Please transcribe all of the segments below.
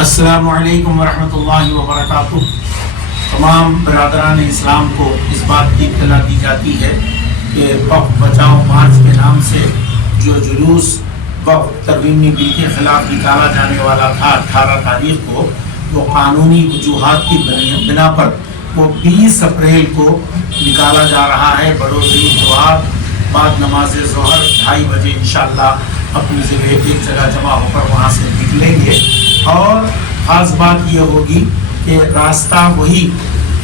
السلام علیکم ورحمۃ اللہ وبرکاتہ۔ تمام برادران اسلام کو اس بات کی اطلاع دی جاتی ہے کہ وقف بچاؤ مارچ کے نام سے جو جلوس وقف ترمیمی بل کے خلاف نکالا جانے والا تھا 18 تاریخ کو، وہ قانونی وجوہات کی بنا پر وہ 20 اپریل کو نکالا جا رہا ہے۔ بروز اتوار بعد نماز ظہر 2:30 بجے انشاءاللہ اپنی ایک جگہ جمع ہو کر وہاں سے نکلیں گے، اور خاص بات یہ ہوگی کہ راستہ وہی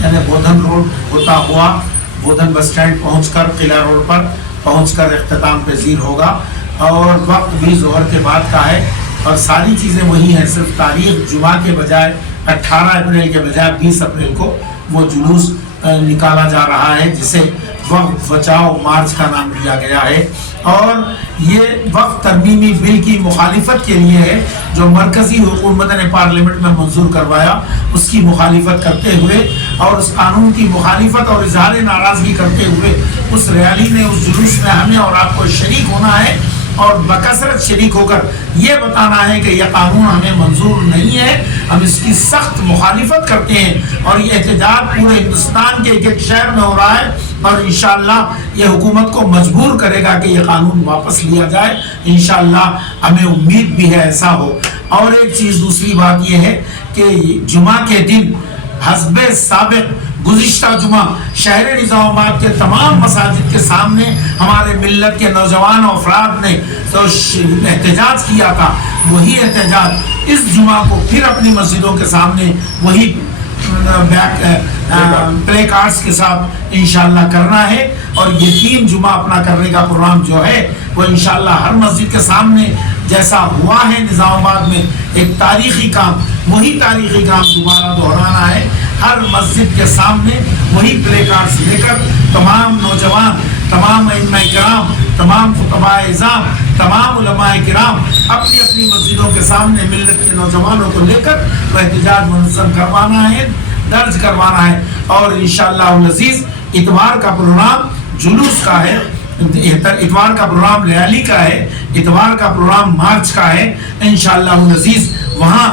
یعنی بودھن روڈ ہوتا ہوا بودھن بس اسٹینڈ پہنچ کر قلعہ روڈ پر پہنچ کر اختتام پذیر ہوگا، اور وقت بھی ظہر کے بعد کا ہے، اور ساری چیزیں وہی ہیں، صرف تاریخ جمعہ کے بجائے 18 اپریل کے بجائے 20 اپریل کو وہ جلوس نکالا جا رہا ہے، جسے وقف بچاؤ مارچ کا نام دیا گیا ہے۔ اور یہ وقف ترمیمی بل کی مخالفت کے لیے ہے جو مرکزی حکومت نے پارلیمنٹ میں منظور کروایا، اس کی مخالفت کرتے ہوئے اور اس قانون کی مخالفت اور اظہار ناراضگی کرتے ہوئے اس ریالی میں اس جلوس میں ہمیں اور آپ کو شریک ہونا ہے، اور بکثرت شریک ہو کر یہ بتانا ہے کہ یہ قانون ہمیں منظور نہیں ہے، ہم اس کی سخت مخالفت کرتے ہیں، اور یہ احتجاج پورے ہندوستان کے ایک شہر میں ہو رہا ہے، اور انشاءاللہ یہ حکومت کو مجبور کرے گا کہ یہ قانون واپس لیا جائے۔ انشاءاللہ ہمیں امید بھی ہے ایسا ہو۔ اور ایک چیز دوسری بات یہ ہے کہ جمعہ کے دن حسب سابق گزشتہ جمعہ شہر نظام آباد کے تمام مساجد کے سامنے ہمارے ملت کے نوجوان افراد نے تو احتجاج کیا تھا، وہی احتجاج اس جمعہ کو پھر اپنی مسجدوں کے سامنے وہی پلے کارڈز کے ساتھ انشاءاللہ کرنا ہے، اور یہ 3 جمعہ اپنا کرنے کا پروگرام جو ہے وہ انشاءاللہ ہر مسجد کے سامنے جیسا ہوا ہے نظام آباد میں ایک تاریخی کام، وہی تاریخی کام دوبارہ دہرانا ہے۔ ہر مسجد کے سامنے وہی پلے کارڈز لے کر تمام نوجوان، تمام ائمہ کرام، تمام خطباء اعظام، تمام علماء کرام اپنی اپنی مسجدوں کے سامنے ملت کے نوجوانوں کو لے کر وہ احتجاج منظم کروانا ہے، درج کروانا ہے، اور انشاءاللہ العزیز اتوار کا پروگرام جلوس کا ہے، اتوار کا پروگرام ریالی کا ہے، اتوار کا پروگرام مارچ کا ہے۔ انشاءاللہ العزیز وہاں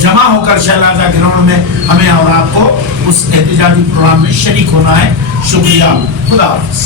جمع ہو کر شہلاجہ گراؤنڈ میں ہمیں اور آپ کو اس احتجاجی پروگرام میں شریک ہونا ہے۔ شکریہ، خدا حافظ۔